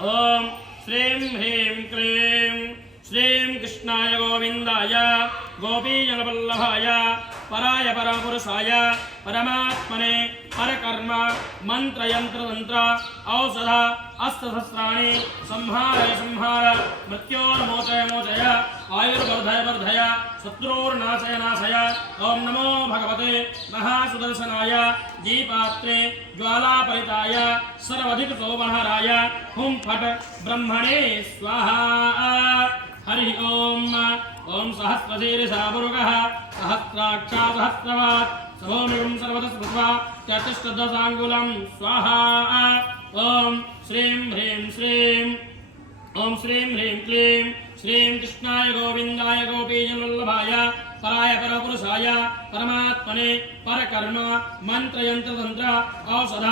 ओम श्रीं ह्रीं क्लीं श्रीं कृष्णाय गोविंदाय गोपीजनवल्लभाय पराय परमपुरुषाय परमात्मने परकर्म मंत्रयंत्रतंत्र औषध अस्त्रशस्त्राणि संहार संहार मृत्योर्मोचय मोचय आयुर्वर्धय वर्धय शत्रुर्नाशय नाशय। ओम नमो भगवते महासुदर्शनाय दीपात्रे ज्वालापरिताय सर्वाधिक शोभनहराय हुं फट् ब्रह्मणे स्वाहा। हरि ओम ओम सहस्रशीर्षा मुरुगः सहस्राक्षा सहस्रवात् सभोमिं सर्वतः स्मृत्वा चतुष्टदशाङ्गुलं स्वाहा। ओम श्रीं ह्रीं श्रीं ओम श्रीं ह्रीं क्लीं श्रीं कृष्णाय गोविंदाय गोपीजनवल्लभाय पराय परपुरुषाय परमात्मने परकर्म मंत्रयंत्रतंत्र औषध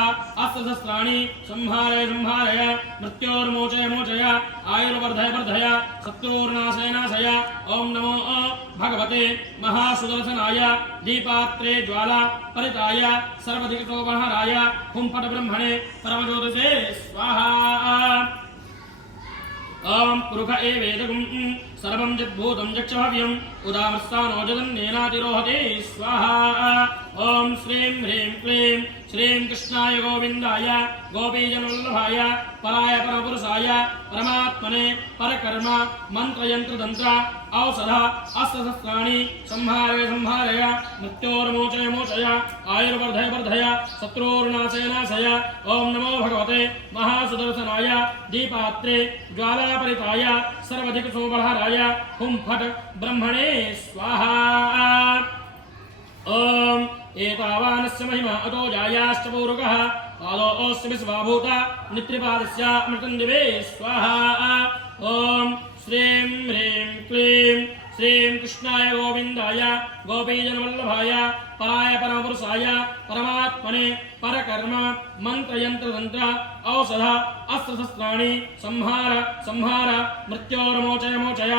अस्त्रशस्त्राणि संहारय संहारय मृत्योर्मोचय मोचय आयुर्वर्धय वर्धय शत्रुर्नाशय नाशय। ओम नमो भगवते महासुदर्शनाय दीपात्रे ज्वाला परिताय सर्वाधिक शोभनहराय हुं फट् ब्रह्मणे परमज्योतिषे स्वाहा। ओम पुरुष एवेदगुं सर्वं जद्भूतं यक्षभव्यम् उदामस्तानो जगन्नेनातिरोहते स्वाहा। ओम श्रीं ह्रीं क्लीं श्रीं कृष्णाय गोविंदाय गोपीजनवल्लभाय पराय परमपुरुषाय परमात्मने परकर्म मंत्रयंत्रतंत्र औषध अस्त्रशस्त्राणि संहारय संहारय मृत्योर्मोचय मोचय आयुर्वर्धय वर्धय शत्रुर्नाशय नाशय। ओम नमो भगवते महासुदर्शनाय दीपात्रे ज्वालापरिताय सर्वाधिक शोभनहराय हुं फट् ब्रह्मणे स्वाहा। ओम एतावानस्य महिमा अतो जायाश्च पूरुकः पादोऽस्य विश्वाभूता नित्रिपादस्य अमृतं दिवे स्वाहा। ओम श्रीं ह्रीं क्लीं श्रीं कृष्णाय गोविंदाय गोपीजनवल्लभाय पराय परमपुरुषाय परमात्मने परकर्म मंत्रयंत्रतंत्र औषध अस्त्रशस्त्राणि संहार संहार मृत्योर्मोचय मोचय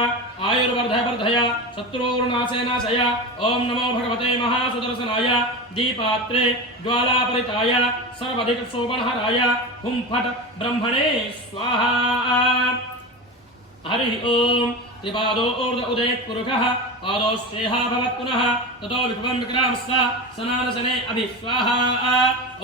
आयुर्वर्धय वर्धय शत्रुर्नाशय नाशय। ओम नमो भगवते महासुदर्शनाय दीपात्रे ज्वालापरिताय सर्वाधिक शोभनहराय हुं फट् ब्रह्मणे स्वाहा। हरि ओम त्रिपादो ऊर्ध्व उदयत् पुरुषः पादोश्रेहा भवत् पुनः ततो विभवन् विक्रामस्स सनानसने अभिस्वाहा।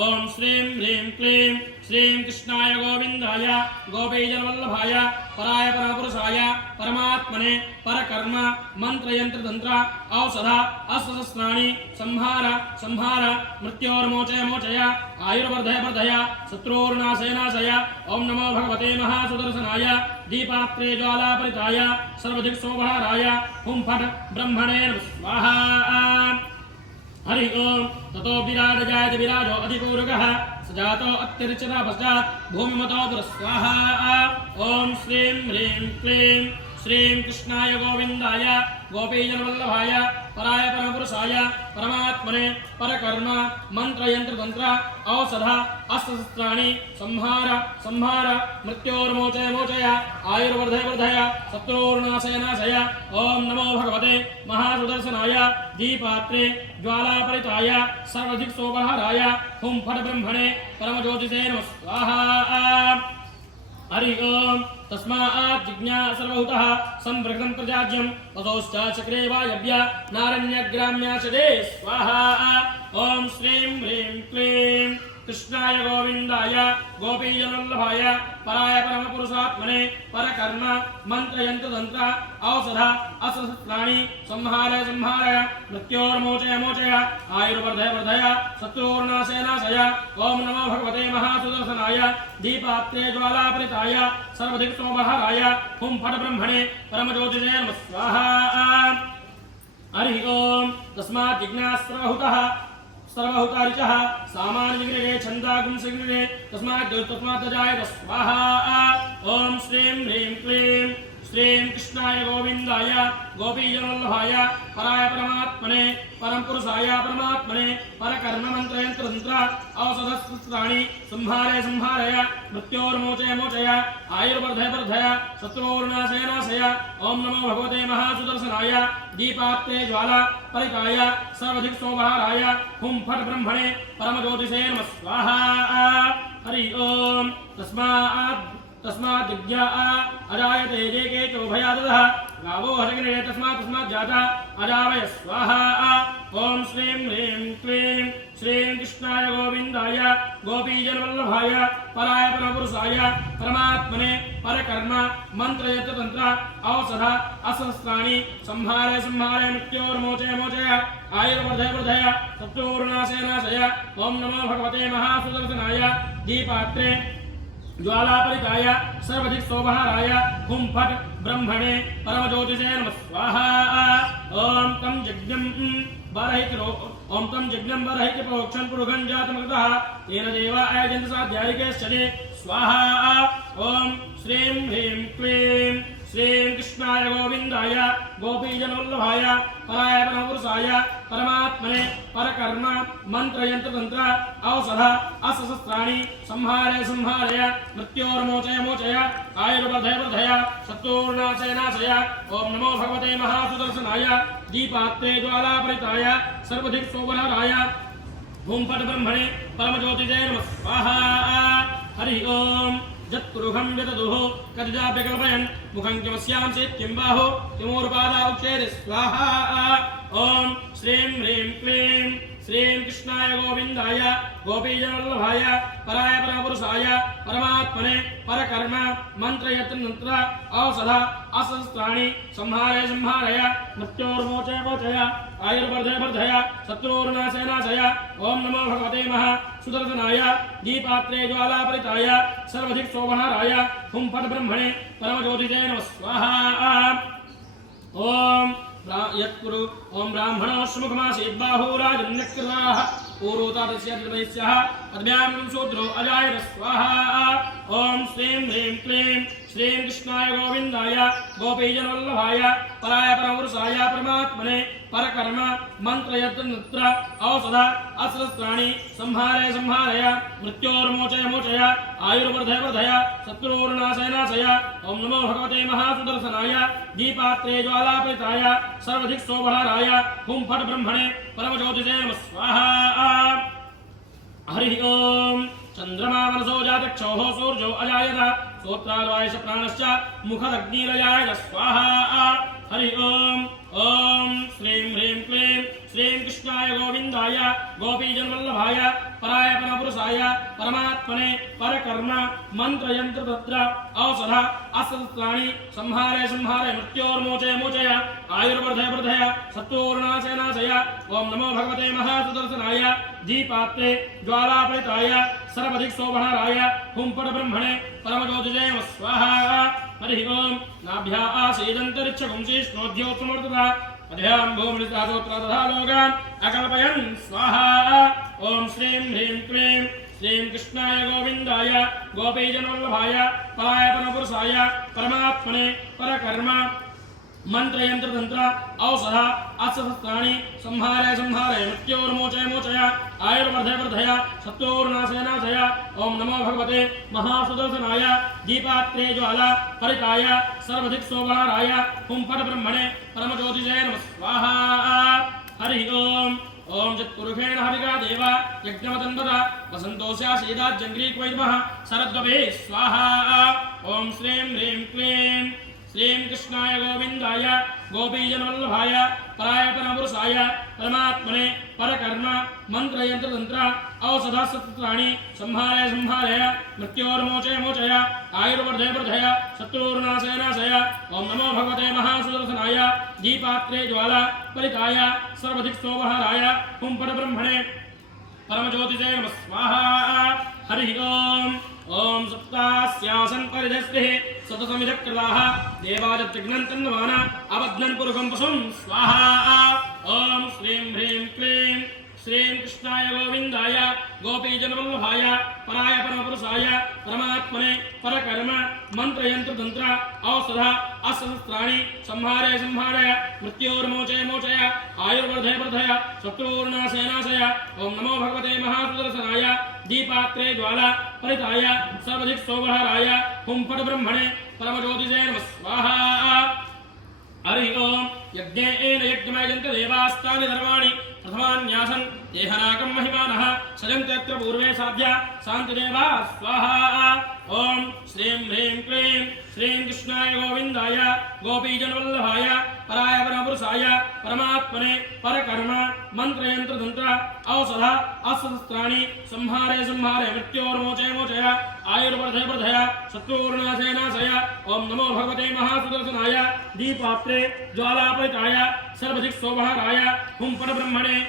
ओम श्रीं ह्रीं क्लीं श्रीं कृष्णाय गोविंदाय गोपीजनवल्लभाय पराय परमपुरुषाय परमात्मने परकर्म मंत्रयंत्रतंत्र औषध अस्त्रशस्त्राणि संहार संहार मृत्योर्मोचय मोचय आयुर्वर्धय वर्धय शत्रुर्नाशय नाशय। ओम नमो भगवते महासुदर्शनाय दीपात्रे ज्वालापरिताय सर्वाधिक शोभनहराय हुं फट् ब्रह्मणे स्वाहा। हरि ओम ततो विराट जायते विराजो अधिपूरुकः सजातो अत्यर्चना पश्चात् भूमिमतो पुरस्वाहा। ओम श्रीं ह्रीं क्लीं श्रीं कृष्णाय गोविंदाय गोपीजनवल्लभाय पराय परमपुरुषाय परमात्मने परकर्म मंत्रयंत्रतंत्र औषध अस्त्रशस्त्राणि संहार संहार मृत्योर्मोचय मोचय आयुर्वर्धय वर्धय शत्रुर्नाशय नाशय। ओम नमो भगवते महासुदर्शनाय दीपात्रे ज्वालापरिताय सर्वाधिक शोभनहराय हुं फट् ब्रह्मणे परमज्योतिषे नमः स्वाहा। हरि ओम तस्मात् जिज्ञा सर्वभूतः संप्रकृतं प्रजाज्यं वसोश्च चक्रे वायव्य नारण्यग्राम्याचरे स्वाहा। ओम श्रीं ह्रीं क्लीं कृष्णाय गोविंदाय गोपीजनवल्लभाय पराय परमपुरुषात्मने परकर्म मंत्रयंत्रतंत्र औषध अस्त्रशस्त्राणि संहारय संहारय मृत्योर्मोचय मोचय आयुर्वर्धय वर्धय शत्रुर्नाशय नाशय। ओम नमो भगवते महासुदर्शनाय दीपात्रे ज्वालापरिताय सर्वाधिक शोभनहराय हुं फट् ब्रह्मणे परमज्योतिषे नमः स्वाहा। हरि ओम तस्मात् जिज्ञास्वहुतः सर्वहुतारिचः सामान्यविग्रहे छन्दागुंसविग्रहे तस्मात् जायते स्वाहा। ओम श्रीं ह्रीं क्लीं श्रीं कृष्णाय गोविंदाय गोपीजनवल्लभाय पराय परमात्मने परमपुरुषाय परमात्मने परकर्म मंत्रयंत्रतंत्र औषधस्त्राणि संहारय संहारय मृत्योर्मोचय मोचय आयुर्वर्धय वर्धय शत्रुर्नाशय नाशय। ओम नमो भगवते महासुदर्शनाय दीपात्रे ज्वाला परिताय सर्वाधिक शोभनहराय हुं फट् ब्रह्मणे परमज्योतिषे नमः स्वाहा। हरि ओम तस्मात् तस्मात् दिव्या अजायते जेके चोभयादः गावो हरिग्ने तस्मात् जाता अजावय स्वाहा ओम श्रीं ह्रीं क्लीं श्रीं कृष्णाय गोविंदाय गोपीजनवल्लभाय पराय परमपुरुषाय परमात्मने परकर्म मंत्रयत्र तंत्र औषध असहस्राणि संहारे मृत्योर्मोचय आयुर्वर्धय सत्तूर्णाशय नाशय ओम नमो भगवते महासुदर्शनाय दीपात्रे ज्वालापरिताय सर्वधिक शोभहाराय हुं फट् ब्रह्मणे परमज्योतिषे नमः स्वाहा ओम तम यज्ञं बरहित प्रोक्षण पुरुषं जातमकृतः तेन देवा आयजन्त साध्यायिके स्वाहा ओम श्रीं ह्रीं क्लीं श्रीं कृष्णाय गोविंदाय गोपीजनवल्लभाय पराय परमपुरुषाय परमात्मने परकर्म मंत्रयंत्र तंत्र औषध असहस्राणि संहारय मृत्योर्मोचय आयुर्वर्धय सत्तूर्णाशय ओम नमो भगवते महासुदर्शनाय दीपात्रे ज्वालापरिताय सर्वधिक शोभनाय हुं फट् ब्रह्मणे परमज्योतिषे नमः स्वाहा हरि ओम जत्पुरुषं यतदुः कतिजाप्यकल्पयन् मुखं किमस्यां चेत्किं बाहो किमूर्पादा उच्यते स्वाहा ओम श्रीं ह्रीं क्लीं श्रीं कृष्णाय गोविंदाय गोपीजनवल्लभाय पराय परमपुरुषाय परमात्मने परकर्म मंत्रयत्र तंत्र औषध असहस्राणि संहारय मृत्योर्मोचय आयुर्वर्धय सत्तूर्णाशय ओम नमो भगवते महासुदर्शनाय दीपात्रे ज्वालापरिताय सर्वधिक शोभहाराय हुं फट् ब्रह्मणे परमज्योतिषे नमः स्वाहा ओम यत्कुरु ओम ब्राह्मणोऽश्मुखमासीत् बाहुराजन्यकृताः पूर्वोतादस्याः पद्भ्यां शूद्रो अजायर स्वाहा ओम श्रीं ह्रीं क्लीं श्रीं कृष्णाय गोविंदाय गोपीजनवल्लभाय पराय परमपुरुषाय परमात्मने परकर्म मंत्रयत्र औषध असहस्राणि संहारय मृत्योर्मोचय आयुर्वर्धय सत्तूर्णाशय ओम नमो भगवते महासुदर्शनाय दीपात्रे ज्वालापरिताय सर्वधिक शोभहाराय हुं फट् ब्रह्मणे परमज्योतिषे नमः स्वाहा हरि ओम चंद्रमा मनसो जातक्षोः सूर्यो अजायत श्रोत्राद्वायुष प्राणश्च मुखदग्निरजायत स्वाहा हरि ओम ओम श्रीं ह्रीं क्लीं श्रीं कृष्णाय गोविंदाय गोपीजनवल्लभाय पराय परमपुरुषाय परमात्मने परकर्म मंत्रयंत्र तंत्र औषध असहस्राणि संहारय मृत्योर्मोचय आयुर्वर्धय सत्तूर्णाशय ओम नमो भगवते महासुदर्शनाय दीपात्रे ज्वालापरिताय सर्वधिक शोभहाराय हुं फट् ब्रह्मणे परमज्योतिषे नमः स्वाहा हरि ओम नाभ्या आसीदन्तरिक्षगुं शीष्णोद्योत्समर्तता अध्यां भूमिरितासोत्रा तथा लोकान् अकल्पयन् स्वाहा ओम श्रीं ह्रीं क्लीं श्रीं कृष्णाय गोविंदाय गोपीजनवल्लभाय पराय परमपुरुषाय परमात्मने परकर्म मंत्रयंत्र तंत्र औषध असहस्राणि संहारय मृत्योर्मोचय आयुर्वर्धय सत्तूर्णाशय ओम नमो भगवते महासुदर्शनाय दीपात्रे ज्वाला परिताय सर्वधिक शोभहाराय हुं फट् ब्रह्मणे परमज्योतिषे नमः स्वाहा हरि ओम ओम जत्पुरुषेण हरिका देवा यज्ञवतन्वता वसन्तोऽस्यासीदाज्जङ्घ्रीक्वैर्मः शरद्वभे स्वाहा ओम श्रीं ह्रीं क्लीं श्रीं कृष्णाय गोविंदाय गोपीजनवल्लभाय पराय परमपुरुषाय परमात्मने परकर्म मंत्रयंत्र तंत्र औषधसहस्राणि संहारय मृत्योर्मोचय आयुर्वर्धय सत्तूर्णाशय ओम नमो भगवते महासुदर्शनाय दीपात्रे ज्वाला परिताय सर्वधिक शोभहाराय हुं फट् ब्रह्मणे परमज्योतिषे नमः स्वाहा हरि ओम ओम सप्तास्यासन् परिधस्ते सतसमिधकृताः देवाजत्रिघ्नन्तन्नवान अबध्नन् पुरुषं पशुं स्वाहा ओम श्रीं ह्रीं क्लीं श्रीं कृष्णाय गोविंदाय गोपीजनवल्लभाय पराय परमपुरुषाय परमात्मने परकर्म मंत्रयंत्र तंत्र औषध असहस्राणि संहारय मृत्योर्मोचय आयुर्वर्धय सत्तूर्णाशय ओम नमो भगवते महासुदर्शनाय दीपात्रे ज्वाला परिताय सर्वधिक शोभहाराय हुं फट् ब्रह्मणे परमज्योतिषे नमः स्वाहा हरि ओम यज्ञेन यज्ञमयजन्त देवास्तानि धर्माणि प्रथमान्यासन् देहनाकं महिमानः सजन्त्यत्र पूर्वे साध्या शान्तिदेवा स्वाहा ॐ श्रीं ह्रीं क्लीं श्रीं कृष्णाय गोविन्दाय गोपीजनवल्लभाय पराय परमपुरुषाय परमात्मने परकर्म मन्त्रयन्त्रतन्त्र औषध अस्त्रशस्त्राणि संहारे संहारे मृत्योर्मोचय मोचय आयुर्वर्धय वर्धय शत्रुर्नाशय नाशय ॐ नमो भगवते महासुदर्शनाय दीपात्रे ज्वालापरिताय सर्वदिक्सोपहाराय हुं परब्रह्मणे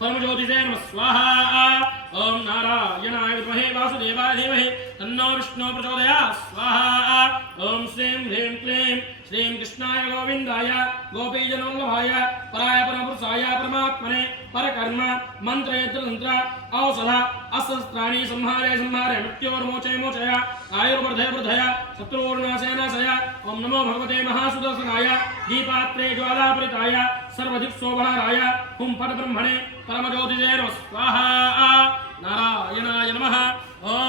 परमज्योतिषे नमः स्वाहा ओम नारायणाय विद्महे वासुदेवाय धीमहि तन्नो विष्णुः प्रचोदयात् स्वाहा ओम श्रीं ह्रीं क्लीं श्रीं कृष्णाय गोविन्दाय गोपीजनवल्लभाय पराय परमपुरुषाय परमात्मने परकर्म मन्त्रयन्त्रतन्त्र औषध अस्त्रशस्त्राणि संहारे संहारे मृत्योर्मोचय मोचय आयुर्वर्धय वर्धय शत्रुर्नाशय नाशय ओम नमो भगवते महासुदर्शनाय दीपात्रे ज्वालापरिताय सर्वदिक्सोपहाराय हुं परब्रह्मणे परमज्योतिषे नमः स्वाहा नारायणाय नमः।